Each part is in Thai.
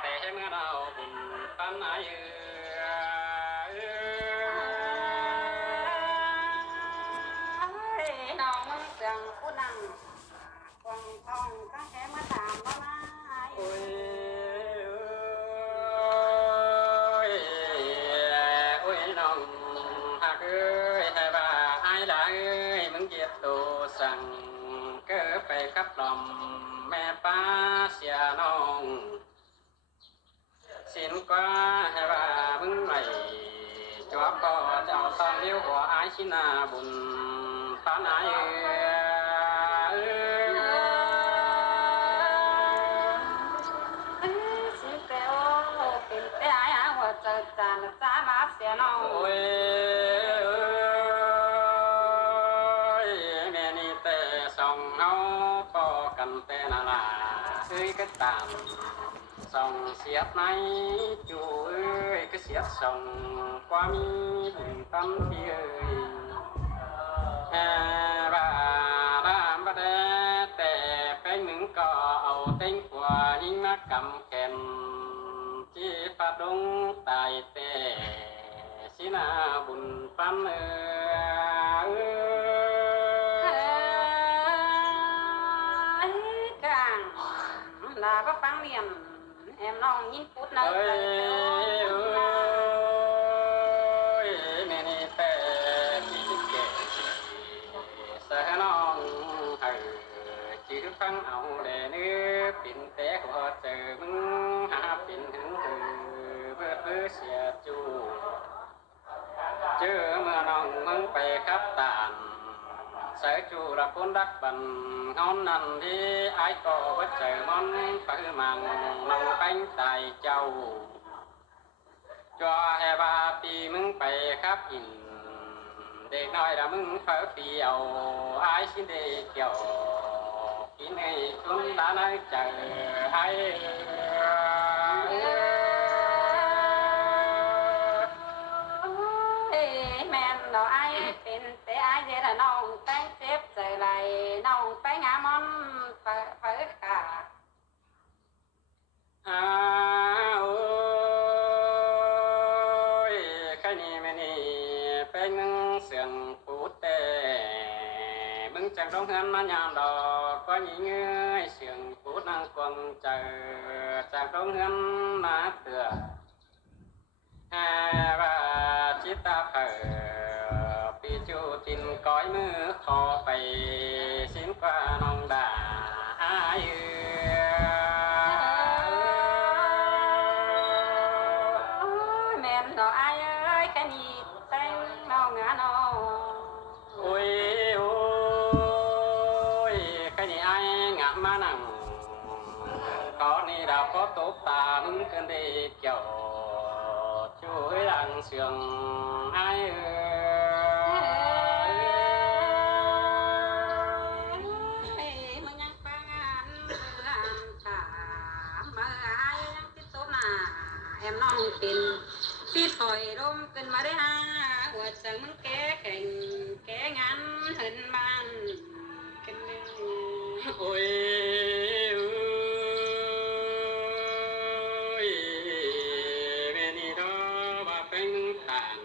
แต่เมื่อเราบุญปันไหนน้องมึงเสียงผู้นั่งกวางทองตั้งแต่มาถามว่ามาโอ้ยโอ้ยน้องหักให้บ้าไอ้ละมึงเจ็บตัวสั่งเกิดไปขับลมแม่ป้าเสียน้องสินกว่าให้ว่ามึงไม่จวบก็เจ้าตอนเลี้ยวหัวไอ้ชินาบุญปานไอ้สิเตโอเป็นแต่ไอ้หัวใจจานจ้ามาเสียน้องโอ้ยแม่นี่แต่ส่องเฮาพอกันแต่นาลาก็ตามส่องเสียบในจูก็เสียบส่องความมีบุญตั้มที่แห่บ้าบ้าบ้าแต่เป็นมึงก็เอาเต็งกว่ายิ่งนักกำแขนที่พาดงตายแต่สินาบุญปั้มกลางลาก็ฟังเรียนแอมน้องยินพุดนะแม่นี่แต่ที่เก่สะน้องให้จื้อฟังเอาแลเนื้อปิ่นแต่หัวเจอมึงหาปิ่นถึงเพื่อเสียจูเจอเมื่อน้องมึงไปครับตานใส่จูละคนรักบันเฮานั่นที่ไอ้ก็ว่าเจอมันไปมังน้องไปตายเจ้าจอให้บาปีมึงไปครับอินเด็กน้อยละมึงเฝ้าเปียวไอ้สิเด็กเกี่ยวกินให้จุนตาในใจไอ้แม่นเราไอ้เป็นแต่ไอ้เดี๋ยวน้องแต่งเจ็บใจไหลน้องไปหามันเปิดขาโอ้ยแค่นี้ไม่นี่เป็นมึงเสียงพูดแต่มึงจากร้องเฮือนมายามดอกก็ยิ่งเงยเสียงพูดนั่งกวงเจอจากร้องเฮือนมาเถื่อว่าจิตตาเผอปีจูตินก้อยมือขอไปสิ้นกว่าน้องด่าอายแม่นเราไอ้เอ้ยแค่นี้แต่งน้องงานน้อง โอ้ยโอ้ยแค่นี้ไอ้งะมานั่งขอนี่ดาวขอตบตามึงเกินได้เกี่ยวช่วยหลังเสียงไอ้มึงยังไปงานเมืองถามมาไอ้ยังติดตัวหน้าแอมน้องเป็นพี่ถอยร่มขึ้นมาได้หาหัวใจมึงแก่แข่งแก่งานเห็นบ้านกันหนึ่ง โอ้ยแม่นี่ดอกว่าเป็นทาน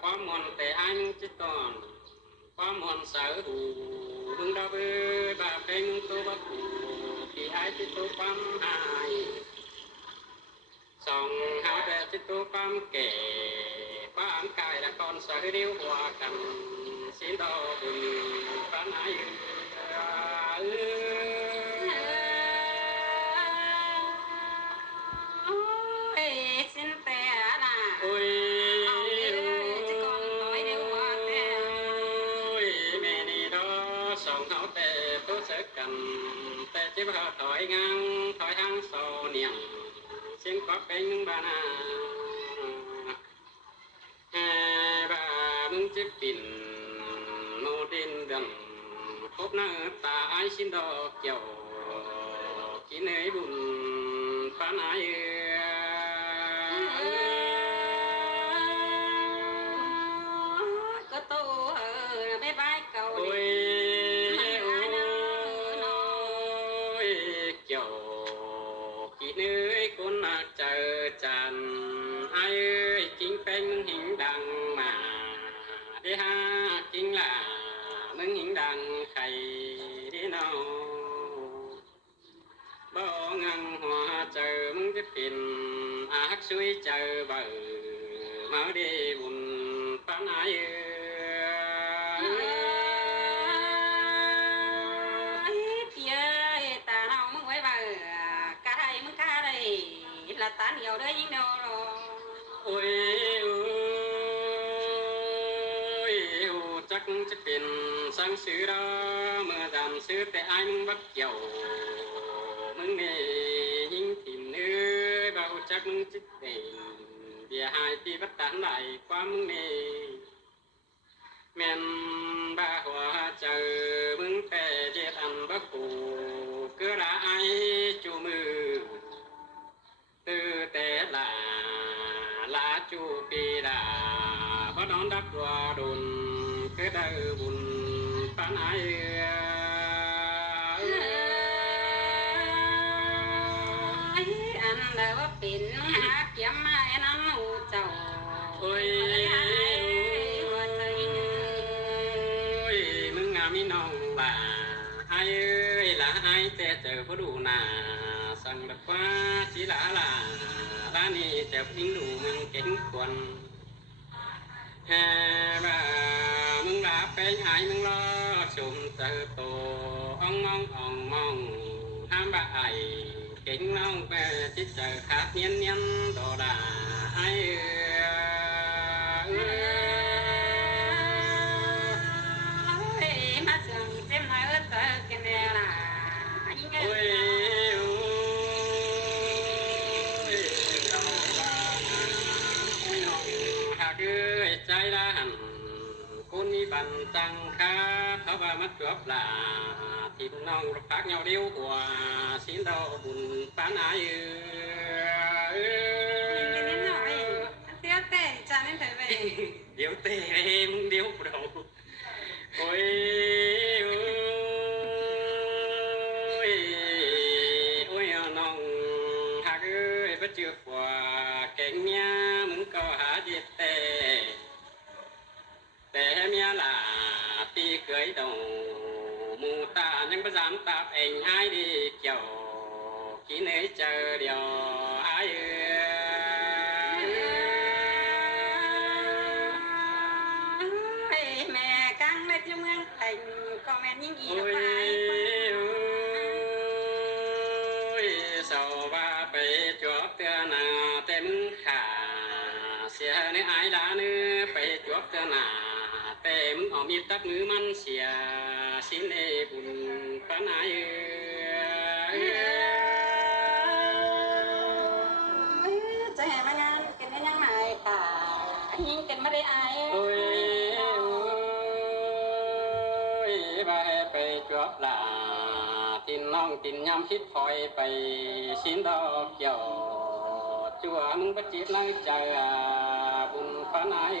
ความมนแต่อันจิตตอนความมนสาวหูมึงดาวเบื่อบาเป็นตัวบักหูที่ไอ้จิตตัวความหายส่องหาแต่จิตตัวความแก่ความกายและก่อนสาวเดียวหัวกันสิดอกบุญปันไอ้สินแต่น่ะ โอ้ย เอาเลยจะก่อนถอยเดี๋ยวว่าแต่ แม่นี่ดอสองเขาแต่ตัวเสกกันแต่จิบเขาถอยงังถอยทั้งโซเนียงเสียงควักเป็นบานาแฮ่บามึงจิบปิ่นโมดินดันพบหน้าตาไอชินดอกเกี่ยวกินเอ้ยบุญปานไอก็โตบ๊ายบายเก่า โอ้ยโอ้ยเกี่ยวกิ chị nơi con nạc chờ tràn ai ơi chính phanh mừng hình đằng mà đi ha chính là mừng hình đằng khay đi nào bao ngăn hoa chờ mừng cái phiền ác suy chờ bờ mở đi buồn phán ai là tán nhiều đấy nhưng đâu rồi ôi ôi chắc chắc tiền sáng sứ đó mưa giảm sứ tại anh bắt chiều mừng nè hình tìm nơi bao chắc mừng chích tiền bia hai pi bắt tán lại qua mừng nè men ba hoa chờ mừng tè chết ăn bắt cụ cứ đã ai chú mưa từ té là chu pi đà có đón đắp đùa đồn cứ đời buồn phán ai anh đâu có pin hát kiếm ai nắm u chầu ôi mừng ngà mi nong bà ai ơi là ai té chờ có đủ nà sang đặc quá chỉ là nì chợp in đủ mừng kính quần bà mừng đã phê ai mừng lo sum tơ tổ ong mong ham bà ai kính long về chỉ chờ khác nhiên nhiên đồ đà ai mắt sương xem nói ớt tơ cái này là ôi trái lá hẳn côn đi bàn trăng khá tháo và mắt cướp là thịt non phát nhau điêu của xin đâu buồn phán ai điếu tê em điếu đầu ôi ôi non hạt ơi bất chưa qua cảnh nha muốn có há diệt tê té mía là ti cưới đầu mù ta nhưng bất dám tạp anh ai đi kiểu chỉ nơi chờ điều ai mẹ căng lên chung anh thành comment những gì ôi đâu ôi sao ba phải chuột tia nà tem khả xe nơi ai đã nữa phải chuột tia nà tem họ mi tắc ngữ man xìa xin lê buồn phán ai chơi hè mà ngàn cái này nhang này cả nhưng cái mà đây ai ôi ôi ba phải chuột là tin nong tin nhắm hít phôi phải xin đó kiểu chúa mừng bất chết năng trời buồn phán ai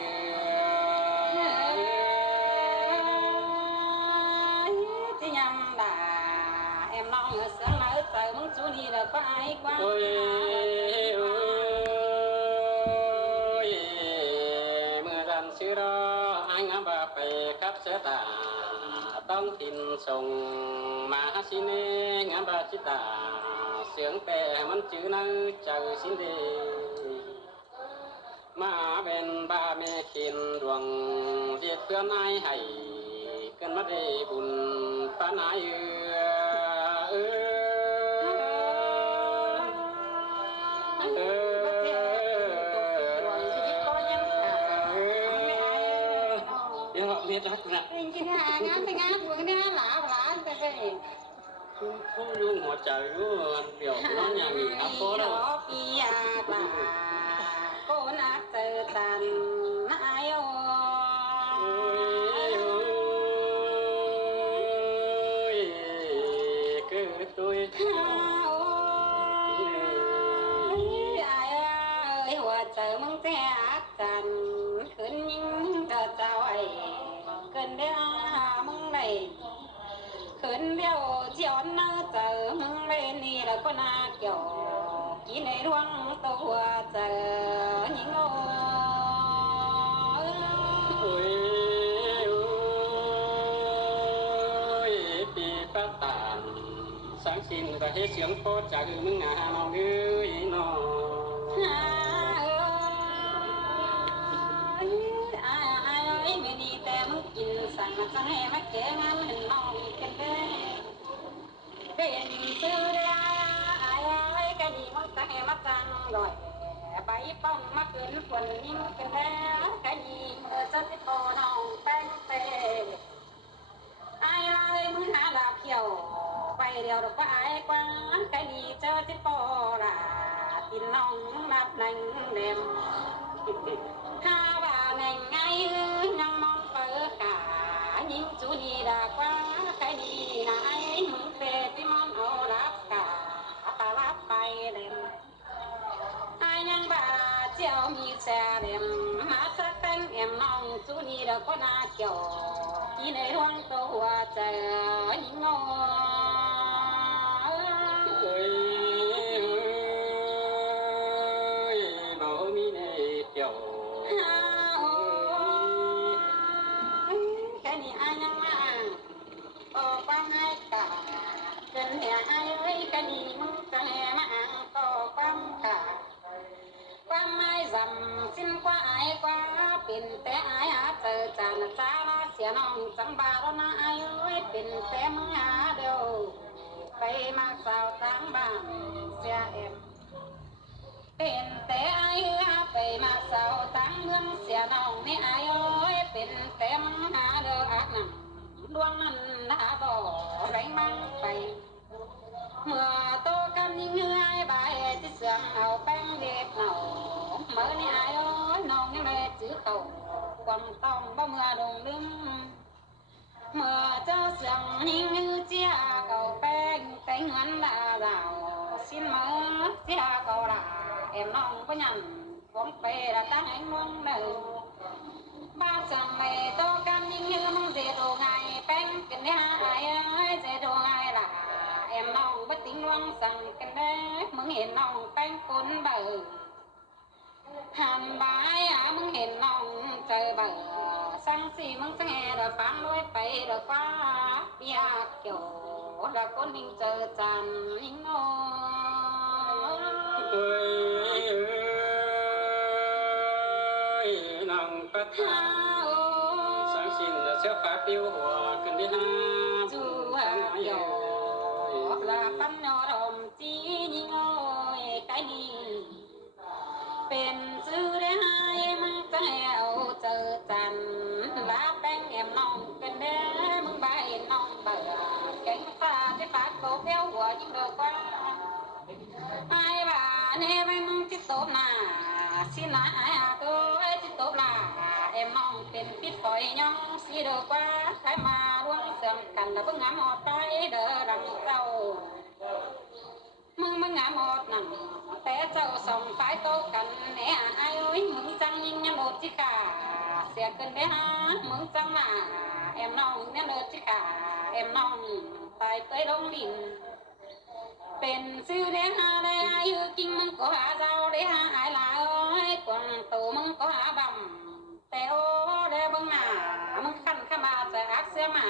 chỉ nhầm là em non ở sớm mà ở trời muốn chú đi là có ai quá ôi ôi mưa dần xưa đó anh ngắm bà phải cắp sẽ tà tông tin sông mà xin ngắm bà chỉ tà sướng tè mắn chữ năng chờ xin đi mà bên ba mẹ khiến đường diệt cơn ai hay cơn mắt đi buồn phán ai họ biết rất là không luôn họ trời của biểu nó nhà nghỉ áp phố đâu cô nát từ tàn ai cứ tôi ai ơi hòa trời mong xe ác tàn khuyên những đợt sao ấy cần đeo mong này khuyên đeo chiếu nó chờ mong lên đi là con kiểu ดวงตัวเจอหญิงโอ้ โอ้ยโอ้ยปีปะตานสังสินก็ให้เสียงโคจากมึงหาน้องเอ้ยน้อง ไม่ดีแต่มึงกินสั่งมาสั่งให้มาแก่งานเห็นน้องกันเด้เป็นซื้อได้ไอ้กันดีมึงสั่งให้มาสั่งลอยใบป้องมาเกินคนยิ่งกันแล้วกันดีเมื่อจะติดต่อน้องแป้งเต้ไอ้เลยมึงหาดาวเขียวไปเดียวดอกไอ้กว้างกันดีเจอติดต่อละตินน้องนับหนึ่งเดม ถ้าว่าแม่งไงยังมองเปิดกายิ่งจูดีดากว่าใครดีนะไอ้มึงเป็ดที่มันเอารับกาปารับไปเล่มไอ้ยังบ่าเจ้ามีแซ่เล่มมาสักแต่งเอ็มน้องจูดีดอกก็น่าเกี่ยวที่ในร่วงตัวเจอยิ่งงอ เอ้ยบ่มีแน่เกี่ยว แค่นี้อายังมาก็ความให้กาเกินเหตุไอ้เอ้ยแค่นี้มึงจะแห่มาอ่างก็ความกาความไม่จำสิ้นกว่าไอ้กว่าเป็นแต่ไอ้หาเจอจานจ้าเสียน้องจังบาแล้วนะไอ้เอ้ยเป็นแต่มึงหาเดียวไปมาสาวต่างบ้านเสียเอ็ม เป็นแต่ไอ้ไปมาเศร้าตั้งเมืองเสียน้องนี่ไอ้โอ้ยเป็นแต่มังหาเด้ออักนังดวงนั้นหาบ่แรงมังไปเมื่อโตกันยิ่งเงยใบที่เสื่อมเอาแป้งเด็กเน่าเมื่อนี่ไอ้โอ้ยน้องนี่เลยจื้อเขาความต้องบ่เมื่อดงลืมเมื่อเจ้าเสื่อมยิ่งเงยเจียเก่าแป้งแต่งเงินดาดาวสิ้นเมื่อเสียเก่าลา em non có nhằn con pe là ta hãy luôn nở ba chẳng mày to cam nhưng như mong dễ đồ ngày bánh cần đế ai ơi dễ đồ ngày là em non bất tính luôn rằng cần đế mừng hiện non bánh cuốn bờ hàn bái á mừng hiện non chờ bờ sang xì mừng sang hè rồi phán đôi bay rồi qua bia kiểu là con mình chờ tràn hình nô เอ้ยน้องปะทาสังสินเสียฟ้าปิ้วหัวขึ้นได้ห้า จูเกี่ยวลาปันนอรมจีนิงโอยไกดีเป็นซื้อได้ให้มึงจะเอาเจอจันลาแป้งแอมน้องกันเด้มึงใบน้องเบื่อแกงฟ้าที่ปากโตเปี้ยวหัวยิ่งเดือกว่าไอ้บ้าเนี่ยไปมึงที่โตหน้าสินะไอ้หาตัวไอ้ที่โตหน้าเอ็มน้องเป็นปิดฝอยย่องสีเดือกว่าใครมาร่วงเสื่อมกันแล้วเพิ่งงามออกไปเด้อดังเจ้ามึงงามออกนั่งแต่เจ้าส่องฝ่ายโตกันแหน่ไอ้เอ้ยมึงจังยิงยันโดดจิกาเสียเกินไปฮะมึงจังมาเอ็มน้องยันโดดจิกาเอ็มน้องตายเตยลงดินเป็นซื้อเลี้ยงหาได้อายุกิงมึงก็หาเจ้าได้หาหายลาเอ้ยกวางตูมึงก็หาบำแต่โอ้ได้บังหน้ามึงขันขมาจะอักเสียมา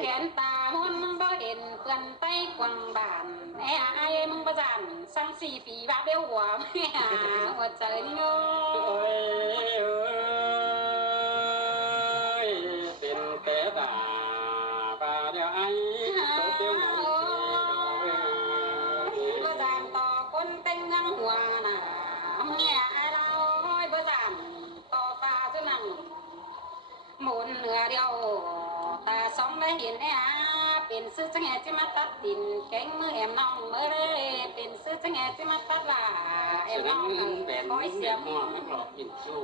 แขนตามุนมึงบ่เห็นเปื่อนไต้กวางบานไอ้ไอ้มึงประจันสั่งสี่ปีบาเบี้ยวหัวไม่หาหัวใจนี่โง่ โอ้ยโอ้ยเป็นแต่ตาบาเดียวไอ้โตเปียวงานเสีย บ่จานต่อคนเต็งเงินหัวน่ะมึงแง่ไอ้เราบ่จานต่อฟ้าจุนังหมุนเหนือเดียวตาสองได้เห็นไอ้อาเป็นซื้อจังแง่ที่มาตัดดินแกงมือแอมน้องมือเลยเป็นซื้อจังแง่ที่มาตัดว่าแอมน้องคอยเสียม หัวนักหลอกยินสู้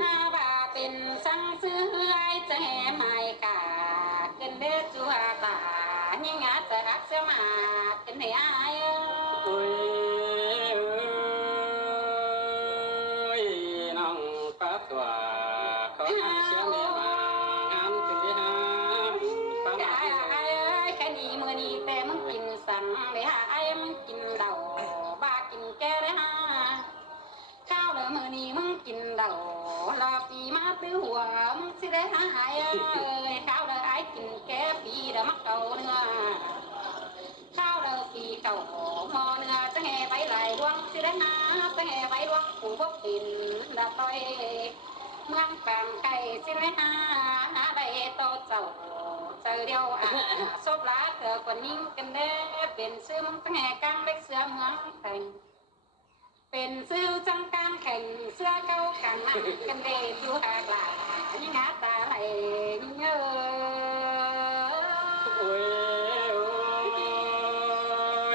ถ้าว่าเป็นสังซื้อไอ้จะแห่ไม่กาเกินเด้อจัวตายิ่งอาจจะรักเสียมาเป็นให้อายเอ้ โอ้ ย ยโอ้ยน้องปะตัวขอหาเสียงได้มางานถึงได้หาปะ อย่า มา ไอ้แค่นี้มือนี้แต่มึงกินสั่งได้หาไอ้มึงกินเหล้าบ้ากิน ได้หายเอ้ยข้าวเด้อไอ้กินแก่ปีเด้อมักเก่าเนื้อข้าวเด้อปีเก่าหมอเนื้อจะแห่ไว้ไหลดวงสิได้หาจะแห่ไว้ดวงผู้บกปินดาต้อยเมืองกลางไก่สิได้หาได้โตเจ้าเจอเดียวศพลาเกิดกว่านิ่งกันเด้เป็นซื้อมึงจะแห่กังเล็กเสือเมืองไทยเป็นซื้อจังการแข่งเสื้อเก้ากันนั่งกันเดทอยู่หากหลายิ่งหาตาไหลเงอ โอ้ยโอ้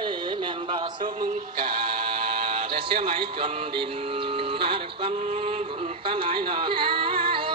ยแม่นบ่สุมึงกาได้เสียไหมจนดินมาได้ปันบุญปานไหนเนาะ เอ้